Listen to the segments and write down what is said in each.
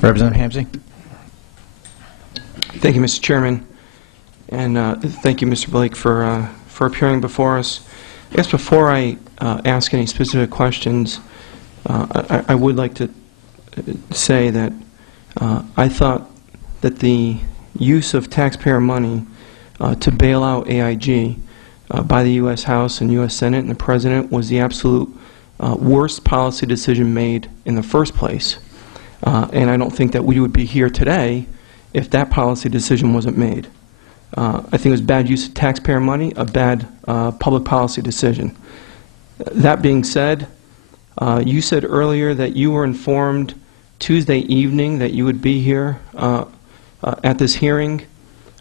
Representative Hamzy. Thank you, Mr. Chairman, and thank you, Mr. Blake, for appearing before us. I guess before I ask any specific questions, I would like to say that I thought that the use of taxpayer money to bail out AIG by the U.S. House and U.S. Senate and the President was the absolute worst policy decision made in the first place. And I don't think that we would be here today if that policy decision wasn't made. I think it was bad use of taxpayer money, a bad public policy decision. That being said, you said earlier that you were informed Tuesday evening that you would be here at this hearing.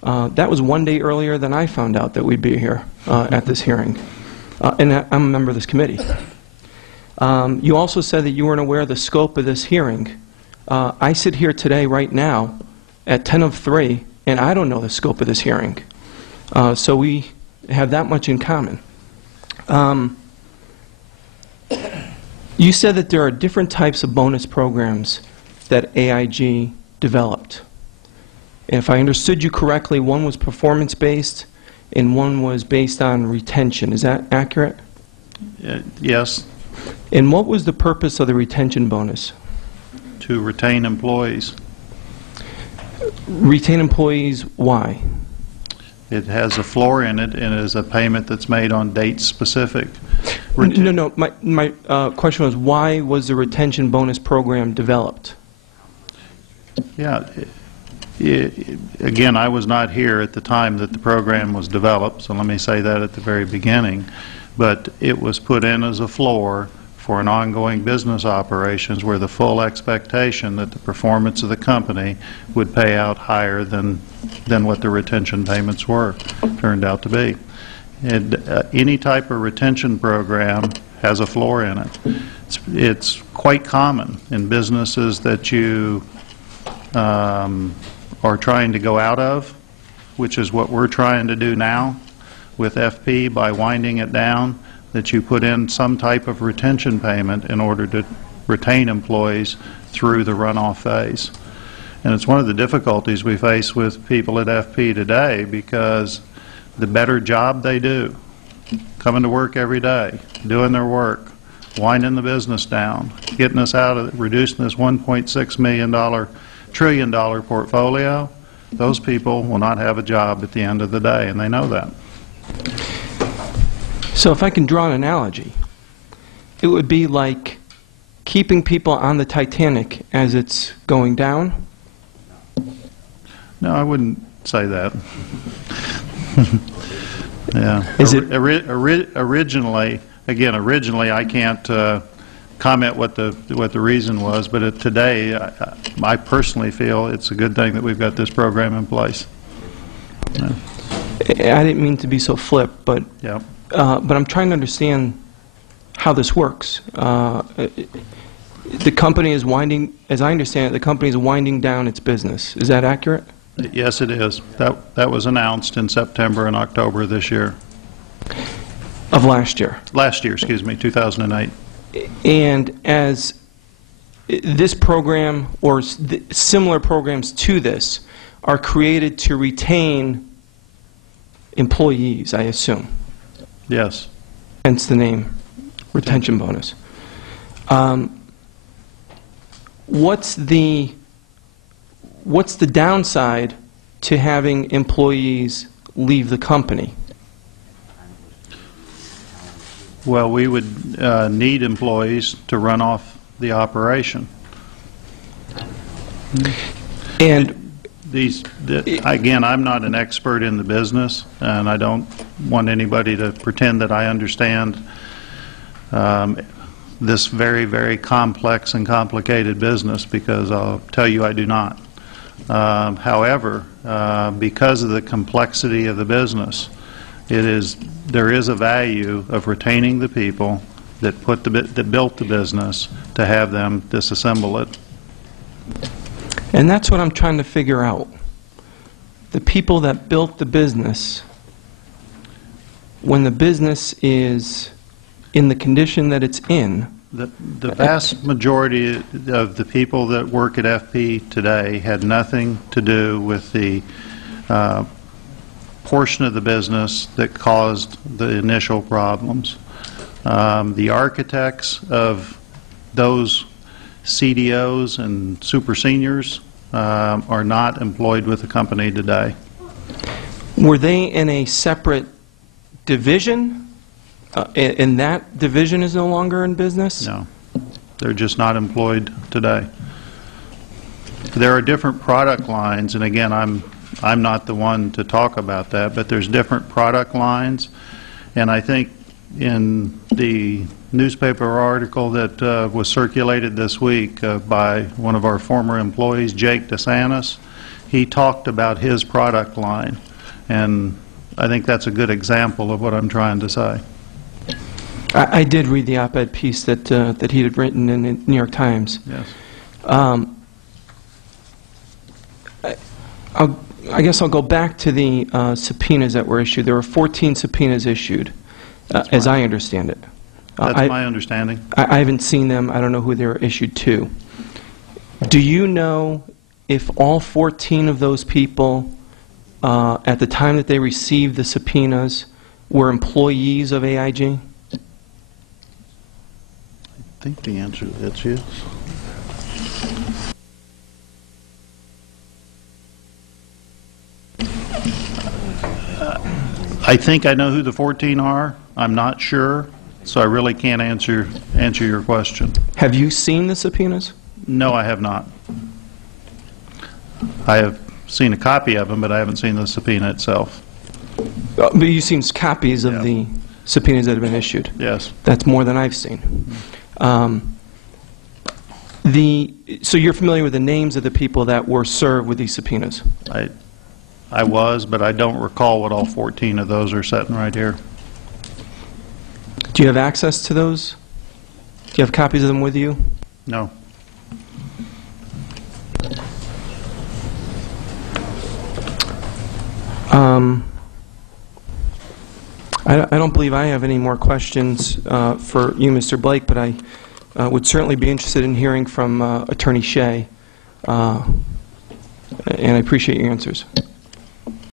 That was one day earlier than I found out that we'd be here at this hearing. And I'm a member of this committee. You also said that you weren't aware of the scope of this hearing. I sit here today, right now, at 10:03, and I don't know the scope of this hearing. So we have that much in common. You said that there are different types of bonus programs that AIG developed. And if I understood you correctly, one was performance-based and one was based on retention. Is that accurate? Yes. And what was the purpose of the retention bonus? To retain employees. Retain employees, why? It has a floor in it, and it is a payment that's made on dates specific. No. My question was, why was the retention bonus program developed? Yeah. Again, I was not here at the time that the program was developed, so let me say that at the very beginning. But it was put in as a floor for an ongoing business operations where the full expectation that the performance of the company would pay out higher than what the retention payments were, turned out to be. And any type of retention program has a floor in it. It's quite common in businesses that you are trying to go out of, which is what we're trying to do now with FP by winding it down, that you put in some type of retention payment in order to retain employees through the runoff phase. And it's one of the difficulties we face with people at FP today, because the better job they do, coming to work every day, doing their work, winding the business down, getting us out of, reducing this $1.6 trillion portfolio, those people will not have a job at the end of the day, and they know that. So if I can draw an analogy, it would be like keeping people on the Titanic as it's going down? No, I wouldn't say that. Yeah. Is it originally I can't comment what the reason was, but today I personally feel it's a good thing that we've got this program in place. Yeah. I didn't mean to be so flip, but yeah. But I'm trying to understand how this works. The company is winding, as I understand it, the company is winding down its business. Is that accurate? Yes, it is. That was announced in September and October this year. Of last year? Last year, excuse me, 2008. And as this program or similar programs to this are created to retain employees, I assume. Yes. Hence the name, retention bonus. What's the downside to having employees leave the company? Well, we would need employees to run off the operation. And again, I'm not an expert in the business, and I don't want anybody to pretend that I understand this very, very complex and complicated business, because I'll tell you I do not. However, because of the complexity of the business, there is a value of retaining the people that built the business, to have them disassemble it. And that's what I'm trying to figure out. The people that built the business, when the business is in the condition that it's in, The vast majority of the people that work at FP today had nothing to do with the portion of the business that caused the initial problems. The architects of those CDOs and super seniors are not employed with the company today. Were they in a separate division? And that division is no longer in business? No, they're just not employed today. There are different product lines, and again, I'm not the one to talk about that, but there's different product lines, and I think in the newspaper article that was circulated this week by one of our former employees, Jake DeSantis, he talked about his product line, and I think that's a good example of what I'm trying to say. I did read the op-ed piece that that he had written in the New York Times. Yes. I guess I'll go back to the subpoenas that were issued. There were 14 subpoenas issued, as I understand it. That's my understanding. I haven't seen them. I don't know who they were issued to. Do you know if all 14 of those people, at the time that they received the subpoenas, were employees of AIG? I think the answer to that's yes. I think I know who the 14 are. I'm not sure, so I really can't answer your question. Have you seen the subpoenas? No, I have not. I have seen a copy of them, but I haven't seen the subpoena itself. But you've seen copies of Yeah. the subpoenas that have been issued? Yes. That's more than I've seen. So you're familiar with the names of the people that were served with these subpoenas? I was, but I don't recall what all 14 of those are sitting right here. Do you have access to those? Do you have copies of them with you? No. I don't believe I have any more questions for you, Mr. Blake, but I would certainly be interested in hearing from Attorney Shea, and I appreciate your answers.